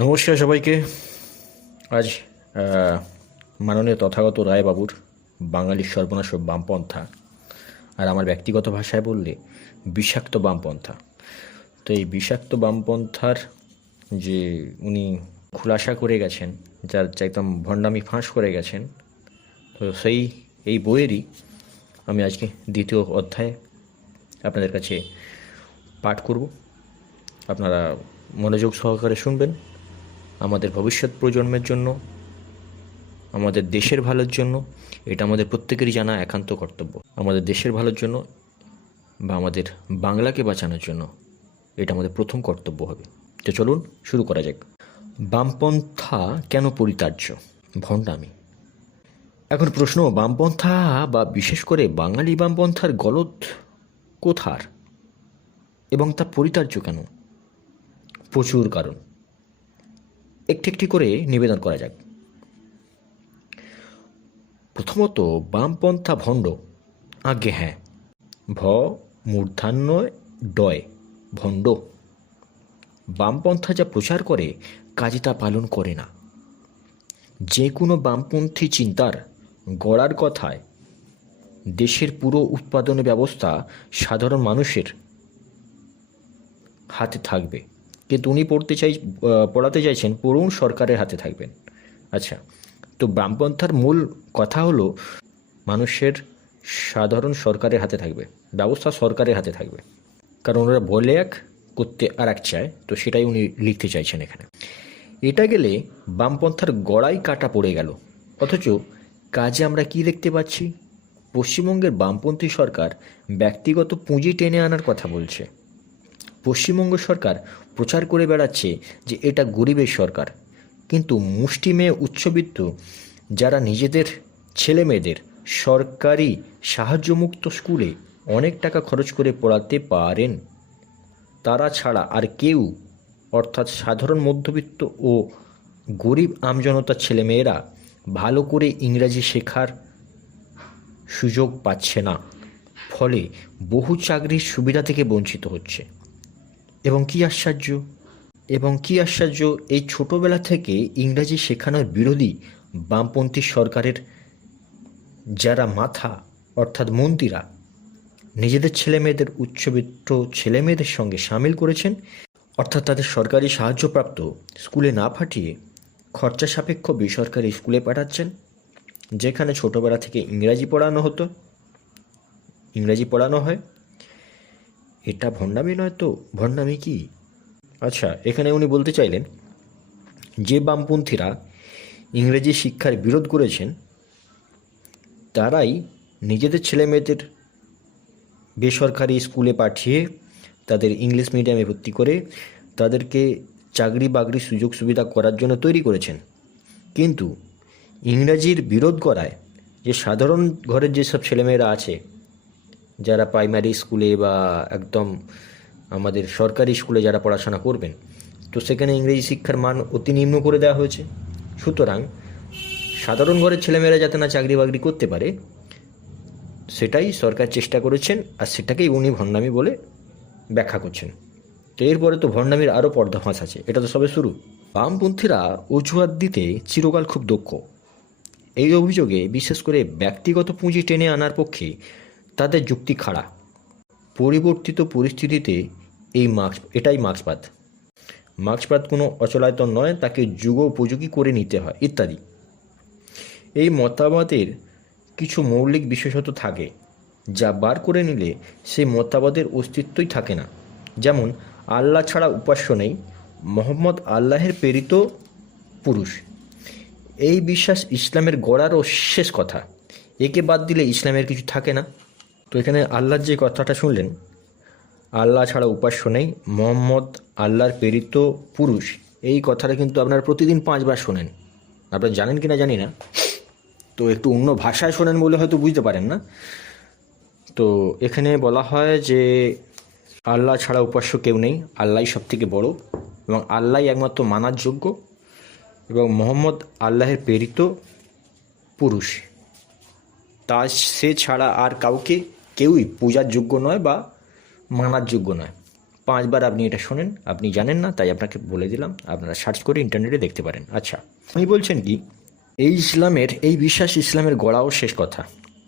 নমস্কার সবাইকে। আজ মাননীয় তথাগত রায়বাবুর বাঙালির সর্বনাশ বামপন্থা। আর আমার ব্যক্তিগত ভাষায় বললে, বিষাক্ত বামপন্থা। তো এই বিষাক্ত বামপন্থার যে উনি খুলাসা করে গেছেন, যার একদম ভণ্ডামি ফাঁস করে গেছেন, তো সেই, এই বইয়েরই আমি আজকে দ্বিতীয় অধ্যায় আপনাদের কাছে পাঠ করব। আপনারা মনোযোগ সহকারে শুনবেন। আমাদের ভবিষ্যৎ প্রজন্মের জন্য, আমাদের দেশের ভালোর জন্য, এটা আমাদের প্রত্যেকেরই জানা একান্ত কর্তব্য। আমাদের দেশের ভালোর জন্য বা আমাদের বাংলাকে বাঁচানোর জন্য এটা আমাদের প্রথম কর্তব্য হবে। তো চলুন শুরু করা যাক। বামপন্থা কেন পরিতার্য? ভণ্ডামি। এখন প্রশ্ন, বামপন্থা বা বিশেষ করে বাঙালি বামপন্থার গলত কোথার এবং তা পরিতার্য কেন? প্রচুর কারণ। একটি একটি করে নিবেদন করা যাক। প্রথমত, বামপন্থা ভণ্ড, আজ্ঞে হ্যাঁ। ভ, মূর্ধান্য, ডয়, ভণ্ড। বামপন্থা যা প্রচার করে কাজে তা পালন করে না। যে কোনো বামপন্থী চিন্তার, গড়ার কথায়, দেশের পুরো উৎপাদন ব্যবস্থা সাধারণ মানুষের হাতে থাকবে। কিন্তু উনি পড়তে চাই পড়াতে চাইছেন পড়ুন সরকারের হাতে থাকবেন। আচ্ছা তো বামপন্থার মূল কথা হলো মানুষের সাধারণ সরকারের হাতে থাকবে, ব্যবস্থা সরকারের হাতে থাকবে। কারণ ওরা বলে এক, করতে আর এক চায়, তো সেটাই উনি লিখতে চাইছেন এখানে। এটা গেলে বামপন্থার গড়াই কাটা পড়ে গেল। অথচ কাজে আমরা কি দেখতে পাচ্ছি? পশ্চিমবঙ্গের বামপন্থী সরকার ব্যক্তিগত পুঁজি টেনে আনার কথা বলছে। পশ্চিমবঙ্গ সরকার প্রচার করে বেড়াচ্ছে যে এটা গরিবের সরকার। কিন্তু মুষ্টিমেয় উচ্চবিত্ত, যারা নিজেদের ছেলে মেয়েদের সরকারি সাহায্যমুক্ত স্কুলে অনেক টাকা খরচ করে পড়াতে পারেন, তারা ছাড়া আর কেউ, অর্থাৎ সাধারণ মধ্যবিত্ত ও গরিব আমজনতার ছেলেমেয়েরা ভালো করে ইংরাজি শেখার সুযোগ পাচ্ছে না। ফলে বহু চাকরির সুবিধা থেকে বঞ্চিত হচ্ছে। এবং কি আশ্চর্য? এবং কি আশ্চর্য, এই ছোটবেলা থেকে ইংরাজি শেখানোর বিরোধী বামপন্থী সরকারের যারা মাথা, অর্থাৎ মন্ত্রীরা, নিজেদের ছেলেমেয়েদের উচ্চবিত্ত ছেলেমেয়েদের সঙ্গে সামিল করেছেন, অর্থাৎ তাদের সরকারি সাহায্যপ্রাপ্ত স্কুলে না পাঠিয়ে খরচা সাপেক্ষ বেসরকারি স্কুলে পাঠাচ্ছেন, যেখানে ছোটবেলা থেকে ইংরাজি পড়ানো হতো। ইংরাজি পড়ানো হয়। এটা ভণ্ডামি নয় তো? ভণ্ডামি কি? আচ্ছা এখানে উনি বলতে চাইলেন, যে বামপন্থীরা ইংরেজি শিক্ষার বিরোধ করেছেন, তারাই নিজেদের ছেলেমেয়েদের বেসরকারি স্কুলে পাঠিয়ে তাদের ইংলিশ মিডিয়ামে ভর্তি করে তাদেরকে চাকরি বাকরি সুযোগ সুবিধা করার জন্য তৈরি করেছেন। কিন্তু ইংরাজির বিরোধ করায় যে সাধারণ ঘরের যেসব ছেলেমেয়েরা আছে যারা প্রাইমারি স্কুলে বা একদম আমাদের সরকারি স্কুলে যারা পড়াশোনা করবেন, তো সেখানে ইংরেজি শিক্ষার মান অতি নিম্ন করে দেওয়া হয়েছে। সুতরাং সাধারণ ঘরের ছেলেমেয়েরা যাতে না চাকরি বাকরি করতে পারে, সেটাই সরকার চেষ্টা করেছেন আর সেটাকেই উনি ভণ্ডামি বলে ব্যাখ্যা করছেন। তো এরপরে তো ভণ্ডামির আরও পর্দাফাঁস আছে, এটা তো সবে শুরু। বামপন্থীরা অজুহাত দিতে চিরকাল খুব দক্ষ। এই অভিযোগে বিশেষ করে ব্যক্তিগত পুঁজি টেনে আনার পক্ষে তাদের যুক্তি খাড়া। পরিবর্তিত পরিস্থিতিতে এই মার্ক্স এটাই মার্ক্সবাদ। মার্ক্সবাদ কোনো অচলায়তন নয়, তাকে যুগোপযোগী করে নিতে হয়, ইত্যাদি। এই মতামতের কিছু মৌলিক বিশেষত থাকে, যা বার করে নিলে সেই মতামতের অস্তিত্বই থাকে না। যেমন, আল্লাহ ছাড়া উপাস্য নেই, মোহাম্মদ আল্লাহের প্রেরিত পুরুষ। এই বিশ্বাস ইসলামের গড়ারও শেষ কথা। একে বাদ দিলে ইসলামের কিছু থাকে না। তো এখানে আল্লাহর যে কথাটা শুনলেন, আল্লাহ ছাড়া উপাস্য নেই, মোহাম্মদ আল্লাহর প্রেরিত পুরুষ, এই কথাটা কিন্তু আপনারা প্রতিদিন পাঁচবার শোনেন। আপনারা জানেন কি না জানি না। তো একটু অন্য ভাষায় শোনেন বলে হয়তো বুঝতে পারেন না। তো এখানে বলা হয় যে, আল্লাহ ছাড়া উপাস্য কেউ নেই, আল্লাহই সব থেকে বড় এবং আল্লাহই একমাত্র মানার যোগ্য এবং মোহাম্মদ আল্লাহের প্রেরিত পুরুষ। তা সে ছাড়া আর কাউকে কেউই পূজার যোগ্য নয় বা মানার যোগ্য নয়। পাঁচবার আপনি এটা শোনেন, আপনি জানেন না, তাই আপনাকে বলে দিলাম, আপনারা সার্চ করে ইন্টারনেটে দেখতে পারেন। আচ্ছা আমি বলছেন কি, এই ইসলামের, এই বিশ্বাস ইসলামের গড়াও শেষ কথা।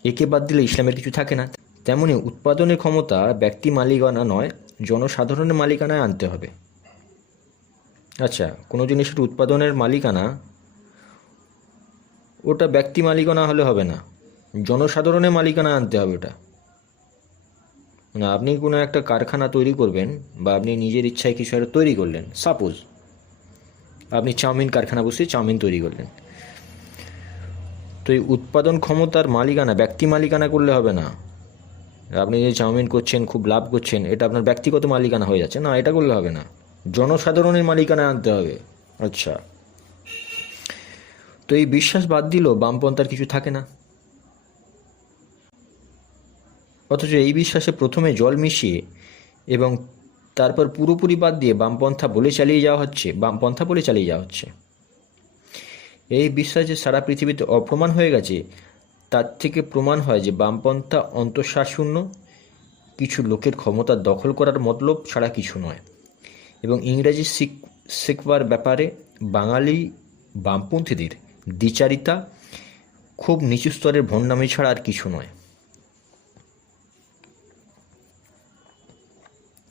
একে বাদ দিলে ইসলামের কিছু থাকে না। তেমনি উৎপাদনের ক্ষমতা ব্যক্তি মালিকানা নয়, জনসাধারণের মালিকানায় আনতে হবে। আচ্ছা কোনো জিনিসের উৎপাদনের মালিকানা, ওটা ব্যক্তি মালিকানা হলে হবে না। জনসাধারণের মালিকানা আনতে হবে ওটা। মানে আপনি কোনো একটা কারখানা তৈরি করবেন বা আপনি নিজের ইচ্ছায় কিছু একটা তৈরি করলেন। সাপোজ আপনি চাউমিন কারখানা বসে চাউমিন তৈরি করলেন। তো এই উৎপাদন ক্ষমতার মালিকানা, ব্যক্তি মালিকানা করলে হবে না। আপনি যে চাউমিন করছেন, খুব লাভ করছেন, এটা আপনার ব্যক্তিগত মালিকানা হয়ে যাচ্ছে। না, এটা করলে হবে না। জনসাধারণের মালিকানা আনতে হবে। আচ্ছা। তো এই বিশ্বাস বাদ দিলেও বামপন্থার কিছু থাকে না। অথচ এই বিশ্বাসে প্রথমে জল মিশিয়ে এবং তারপর পুরোপুরি বাদ দিয়ে বামপন্থা বলে চালিয়ে যাওয়া হচ্ছে, বামপন্থা বলে চালিয়ে যাওয়া হচ্ছে। এই বিশ্বাস যে সারা পৃথিবীতে অপ্রমাণ হয়ে গেছে। তার থেকে প্রমাণ হয় যে বামপন্থা অন্তঃসারশূন্য কিছু লোকের ক্ষমতা দখল করার মতলব ছাড়া কিছু নয়। এবং ইংরেজি শিখ, শিখবার ব্যাপারে বাঙালি বামপন্থীদের দ্বিচারিতা খুব নিচু স্তরের ভণ্ডামি ছাড়া আর কিছু নয়।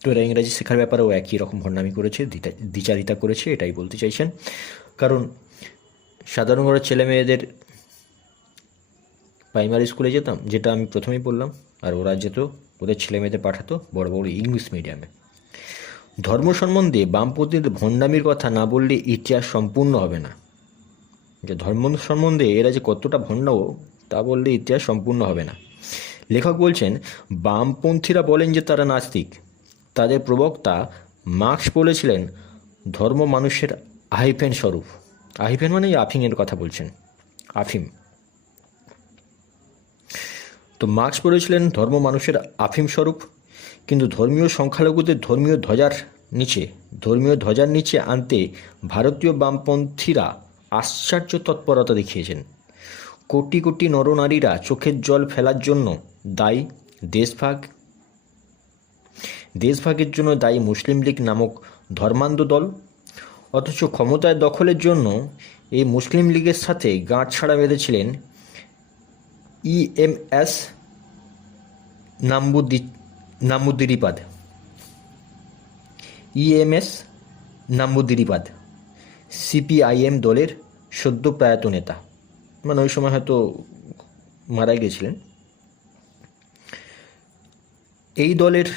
তো এরা ইংরাজি শেখার ব্যাপারেও একই রকম ভণ্ডামি করেছে দ্বিচারিতা করেছে, এটাই বলতে চাইছেন। কারণ সাধারণ ঘরের ছেলে মেয়েদের প্রাইমারি স্কুলে যেতাম, যেটা আমি প্রথমেই বললাম, আর ওরা যেত, ওদের ছেলে মেয়েদের পাঠাতো বড় বড় ইংলিশ মিডিয়ামে ধর্ম সম্বন্ধে বামপন্থীদের ভণ্ডামির কথা না বললে ইতিহাস সম্পূর্ণ হবে না। যে ধর্ম সম্বন্ধে এরা যে কতটা ভণ্ড, তা বললে ইতিহাস সম্পূর্ণ হবে না। লেখক বলছেন, বামপন্থীরা বলেন যে তারা নাস্তিক। তাদের প্রবক্তা মার্কস বলেছিলেন, ধর্ম মানুষের আহিফেন স্বরূপ। আহিফেন মানে আফিংয়ের কথা বলছেন, আফিম। তো মার্কস বলেছিলেন, ধর্ম মানুষের আফিম স্বরূপ, কিন্তু ধর্মীয় সংখ্যালঘুদের ধর্মীয় ধ্বজার নিচে, ধর্মীয় ধ্বজার নিচে আনতে ভারতীয় বামপন্থীরা আশ্চর্য তৎপরতা দেখিয়েছেন। কোটি কোটি নরনারীরা চোখের জল ফেলার জন্য দায়ী, দেশভাগ দেশভাগের জন্য দায়ী মুসলিম লীগ নামক ধর্মান্ধ দল, অথচ ক্ষমতায় দখলের জন্য এই মুসলিম লীগের সাথে গাঁট ছাড়া বেঁধেছিলেন EMS Nambudi, Namboodiripad. EMS Namboodiripad CPIM দলের সদ্য প্রয়াত নেতা। মানে ওই সময় হয়তো মারা গিয়েছিলেন এই দলের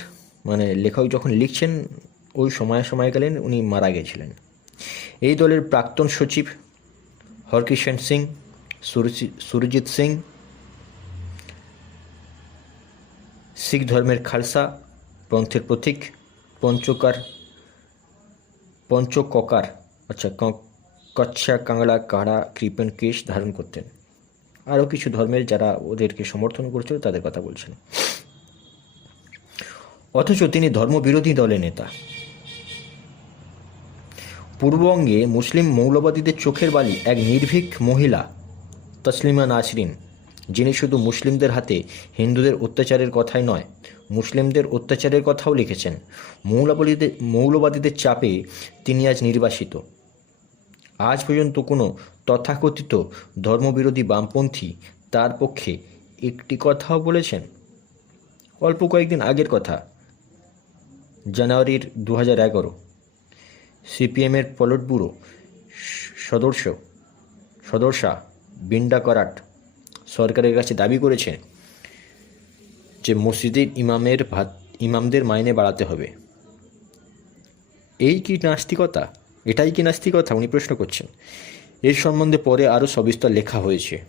মানে লেখক যখন লিখছেন, ওই সময় সময়কালীন উনি মারা গেছিলেন। এই দলের প্রাক্তন সচিব হরকিষণ সিং সুরজিৎ সিং, শিখ ধর্মের খালসা, পন্থের প্রতীক, পঞ্চকার পঞ্চককার আচ্ছা কচ্ছা কাংড়া কাড়া, কৃপন কেশ ধারণ করতেন। আরও কিছু ধর্মের যারা ওদেরকে সমর্থন করছিল, তাদের কথা বলছেন। অথচ তিনি ধর্মবিরোধী দলের নেতা। পূর্ববঙ্গে মুসলিম মৌলবাদীদের চোখের বালি এক নির্ভীক মহিলা তসলিমা নাসরিন, যিনি শুধু মুসলিমদের হাতে হিন্দুদের অত্যাচারের কথাই নয়, মুসলিমদের অত্যাচারের কথাও লিখেছেন। মৌলবাদীদের মৌলবাদীদের চাপে তিনি আজ নির্বাসিত। আজ পর্যন্ত কোনো তথাকথিত ধর্মবিরোধী বামপন্থী তার পক্ষে একটি কথাও বলেছেন। অল্প কয়েকদিন আগের কথা জানুয়ারির দু হাজার এগারো। সিপিএমের পলট ব্যুরো সদস্য সদস্যা বিন্ডা করাট সরকারের কাছে দাবি করেছেন যে মসজিদের ইমামের ভাত, ইমামদের মাইনে বাড়াতে হবে। এই কি নাস্তিকতা? এটাই কি নাস্তিকতা? উনি প্রশ্ন করছেন। এর সম্বন্ধে পরে আরও সবিস্তর লেখা হয়েছে।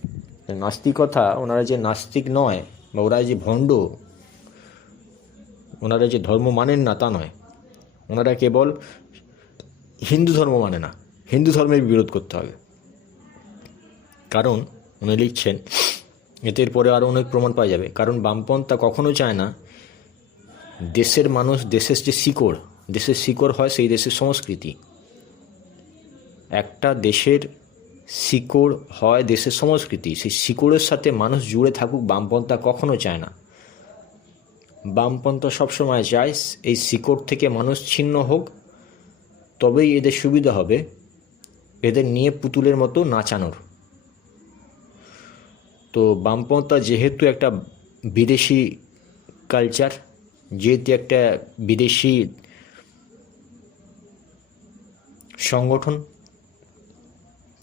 নাস্তিকতা, ওনারা যে নাস্তিক নয় বা ওরা যে ভণ্ড ওনারা যে ধর্ম মানেন না তা নয়। ওনারা কেবল হিন্দু ধর্ম মানে না, হিন্দু ধর্মের বিরোধ করতে হবে। কারণ উনি লিখছেন এতে পরে আরও অনেক প্রমাণ পাওয়া যাবে। কারণ বামপন্থা কখনো চায় না, দেশের মানুষ, দেশের যে শিকড়, দেশের শিকড় হয় সেই দেশের সংস্কৃতি। একটা দেশের শিকড় হয় দেশের সংস্কৃতি, সেই শিকড়ের সাথে মানুষ জুড়ে থাকুক বামপন্থা কখনো চায় না। বামপন্থা সবসময় চায় এই শিকড় থেকে মানুষ ছিন্ন হোক, তবেই এদের সুবিধা হবে। এদের নিয়ে পুতুলের মতো নাচানোর। তো বামপন্থা যেহেতু একটা বিদেশি কালচার যেহেতু একটা বিদেশি সংগঠন,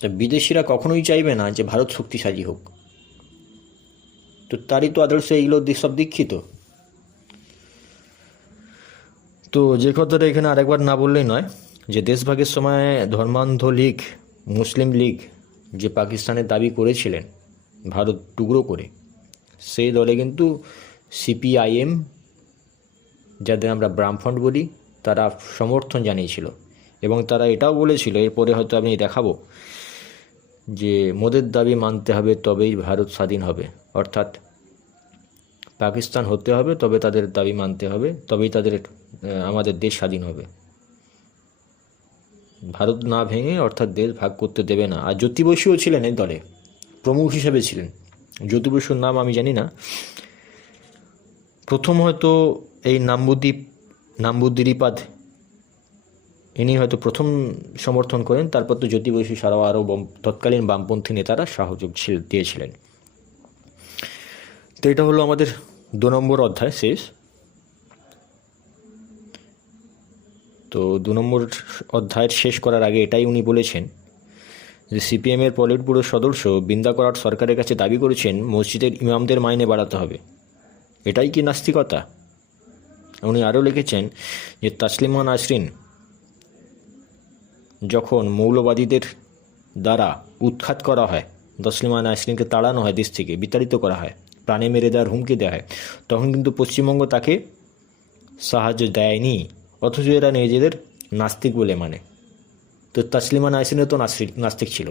তা বিদেশিরা কখনোই চাইবে না যে ভারত শক্তিশালী হোক। তো তারই তো আদর্শে এইগুলো দি- সব দীক্ষিত। তো যে কথাটা এখানে আরেকবার না বললেই নয়, যে দেশভাগের সময় ধর্মান্ধ লীগ, মুসলিম লীগ যে পাকিস্তানের দাবি করেছিলেন, ভারত টুকরো করে, সেই দলে কিন্তু সিপিআইএম, যাদের আমরা ব্রাহ্মণ বলি, তারা সমর্থন জানিয়েছিল। এবং তারা এটাও বলেছিল, এরপরে হয়তো আমি দেখাবো, যে মোদের দাবি মানতে হবে, তবেই ভারত স্বাধীন হবে। অর্থাৎ পাকিস্তান হতে হবে, তবে তাদের দাবি মানতে হবে, তবেই তাদের আমাদের দেশ স্বাধীন হবে। ভারত না ভেঙে অর্থাৎ দেশ ভাগ করতে দেবে না। আর জ্যোতি বসুও ছিলেন এই দলে, প্রমুখ হিসেবে ছিলেন। জ্যোতি বসুর নাম আমি জানি না। প্রথম হয়তো এই নাম্বুদ্বীপ, নাম্বুদ্দিরিপাদ, ইনি হয়তো প্রথম সমর্থন করেন, তারপর তো জ্যোতি বসু ছাড়াও আরও তৎকালীন বামপন্থী নেতারা সহযোগ ছিল- দিয়েছিলেন। তো এটা হলো আমাদের দু নম্বর অধ্যায় শেষ তো দু নম্বর অধ্যায়ের শেষ করার আগে এটাই উনি বলেছেন যে সিপিএমের পলিট ব্যুরোর সদস্য বৃন্দা করাট সরকারের কাছে দাবি করেছেন মসজিদের ইমামদের মাইনে বাড়াতে হবে। এটাই কি নাস্তিকতা উনি আরও লিখেছেন যে তাসলিমা নাসরিন যখন মৌলবাদীদের দ্বারা উৎখাত করা হয় তসলিমা নাসরিনকে তাড়ানো হয় দেশ থেকে, বিতাড়িত করা হয় প্রাণে মেরে দেওয়ার হুমকি হয়। তখন কিন্তু পশ্চিমবঙ্গ তাকে সাহায্য দেয়নি, অথচ এরা নিজেদের নাস্তিক বলে মানে। তো তাসলিমা নাসরিনও তো নাস্তিক নাস্তিক ছিল।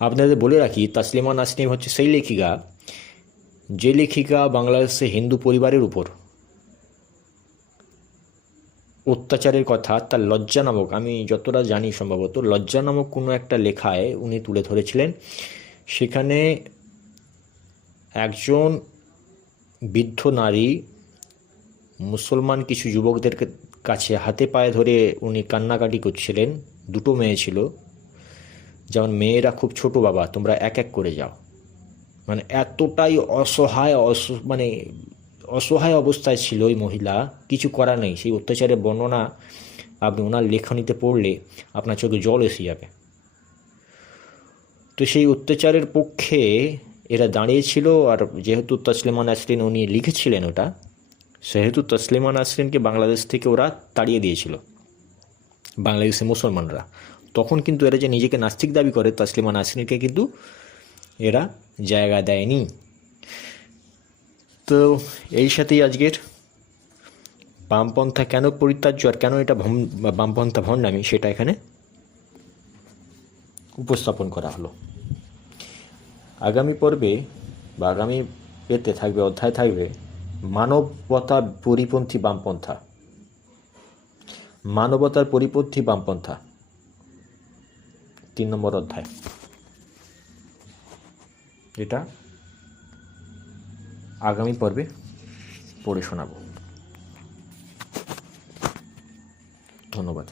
আপনাদের বলে রাখি, তাসলিমা নাসরিন হচ্ছে সেই লেখিকা, যে লেখিকা বাংলাদেশে হিন্দু পরিবারের উপর অত্যাচারের কথা, তার লজ্জা নামক, আমি যতটা জানি সম্ভবত, লজ্জা নামক কোনো একটা লেখায় উনি তুলে ধরেছিলেন। সেখানে একজন বৃদ্ধ নারী মুসলমান কিছু যুবকদের কাছে হাতে পায়ে ধরে উনি কান্নাকাটি করছিলেন। দুটো মেয়ে ছিল। যেমন মেয়েরা খুব ছোট বাবা, তোমরা এক এক করে যাও। মানে এতটাই অসহায় অস মানে অসহায় অবস্থায় ছিল ওই মহিলা। কিছু করার নেই। সেই অত্যাচারের বর্ণনা আপনি ওনার লেখনীতে পড়লে আপনার চোখে জল এসে যাবে। তো সেই অত্যাচারের পক্ষে এরা দাঁড়িয়েছিল আর যেহেতু তসলিমা নাসরিন উনি লিখেছিলেন ওটা, সেহেতু তসলিমা নাসরিনকে বাংলাদেশ থেকে ওরা তাড়িয়ে দিয়েছিল বাংলাদেশের মুসলমানরা। তখন কিন্তু এরা যে নিজেকে নাস্তিক দাবি করে, তসলিমা নাসরিনকে কিন্তু এরা জায়গা দেয়নি। তো এই সাথেই আজকের বামপন্থা কেন পরিত্যাজ্য আর কেন এটা বামপন্থা ভণ্ডামি সেটা এখানে উপস্থাপন করা হলো। আগামী পর্বে বা আগামী এতে থাকবে, অধ্যায় থাকবে মানবতা পরিপন্থী বামপন্থা। মানবতার পরিপন্থী বামপন্থা। তিন নম্বর অধ্যায়। এটা আগামী পর্বে পড়ে শোনাব। ধন্যবাদ।